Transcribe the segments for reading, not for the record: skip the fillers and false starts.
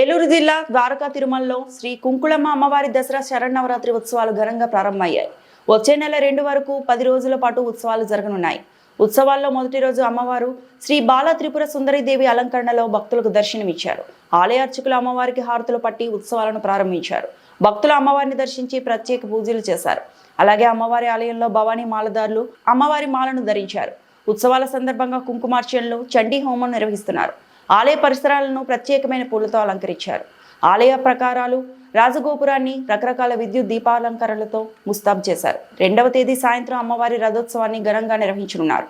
ఏలూరు జిల్లా ద్వారకా తిరుమలలో శ్రీ కుంకుళమ్మ అమ్మవారి దసరా శరన్నవరాత్రి ఉత్సవాలు ఘనంగా ప్రారంభమయ్యాయి. వచ్చే నెల 2 వరకు 10 రోజుల పాటు ఉత్సవాలు జరగనున్నాయి. ఉత్సవాల్లో మొదటి రోజు అమ్మవారు శ్రీ బాల త్రిపుర సుందరీదేవి అలంకరణలో భక్తులకు దర్శనమిచ్చారు. ఆలయ అర్చకులు అమ్మవారికి హారతులు పట్టి ఉత్సవాలను ప్రారంభించారు. భక్తులు అమ్మవారిని దర్శించి ప్రత్యేక పూజలు చేశారు. అలాగే అమ్మవారి ఆలయంలో భవానీ మాలదారులు అమ్మవారి మాలను ధరించారు. ఉత్సవాల సందర్భంగా కుంకుమార్చనలు, చండీ హోమం నిర్వహిస్తున్నారు. ఆలయ పరిసరాలను ప్రత్యేకమైన పూలతో అలంకరించారు. ఆలయ ప్రకారాలు, రాజగోపురాన్ని రకరకాల విద్యుత్ దీపాలంకరణలతో ముస్తాబు చేశారు. 2వ తేదీ సాయంత్రం అమ్మవారి రథోత్సవాన్ని ఘనంగా నిర్వహించనున్నారు.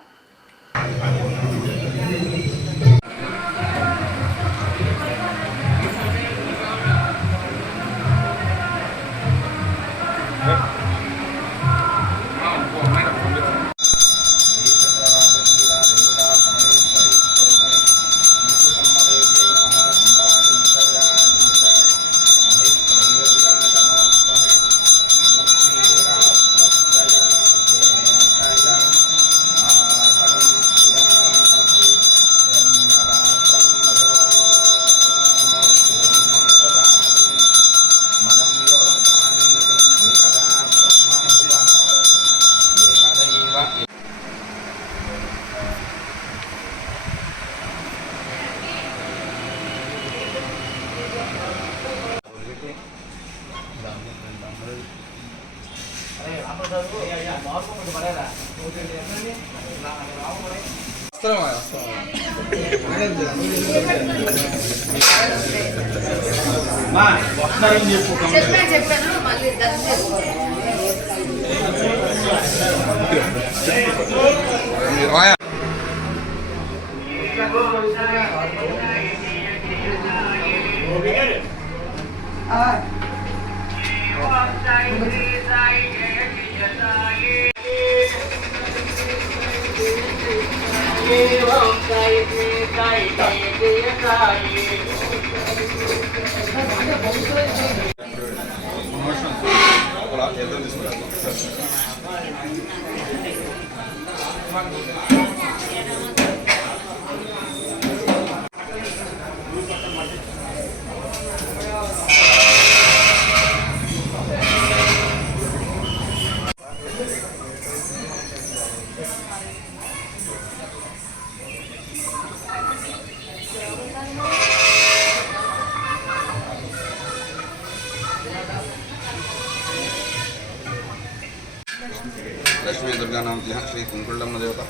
लक्ष्मी दुर्गा नाम श्री कुंकुलम्म देवता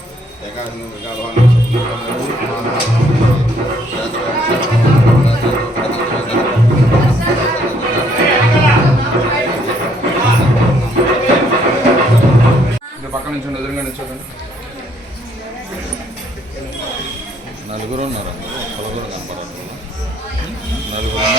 एकादशी दुर्गा పక్క నుంచి ఎదురుగా నిల్చోకండి. నలుగురు ఉన్నారు, కనపడారు. నలుగురు